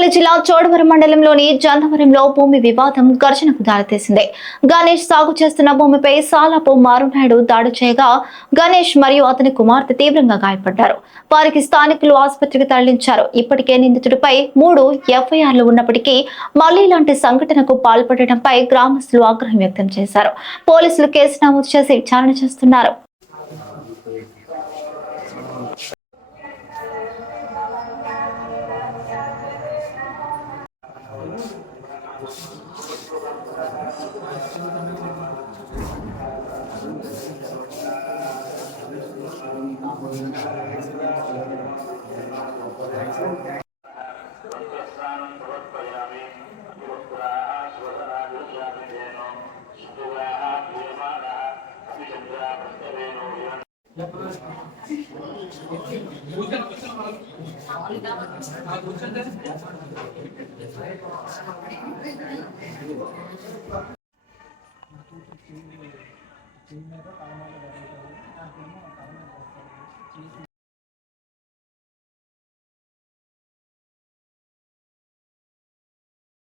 పెద్దపల్లి జిల్లా చోడవరం మండలంలోని జంధవరంలో భూమి వివాదం ఘర్షణకు దారితీసింది. గణేష్ సాగు చేస్తున్న భూమిపై సాలాపు మారునాయుడు దాడి చేయగా గణేష్ మరియు అతని కుమార్తె తీవ్రంగా గాయపడ్డారు. వారికి స్థానికులు ఆసుపత్రికి తరలించారు. ఇప్పటికే నిందితుడిపై 3 ఎఫ్ఐఆర్లు ఉన్నప్పటికీ మళ్లీ ఇలాంటి సంఘటనకు పాల్పడటంపై గ్రామస్తులు ఆగ్రహం వ్యక్తం చేశారు. పోలీసులు కేసు నమోదు చేసి విచారణ చేస్తున్నారు.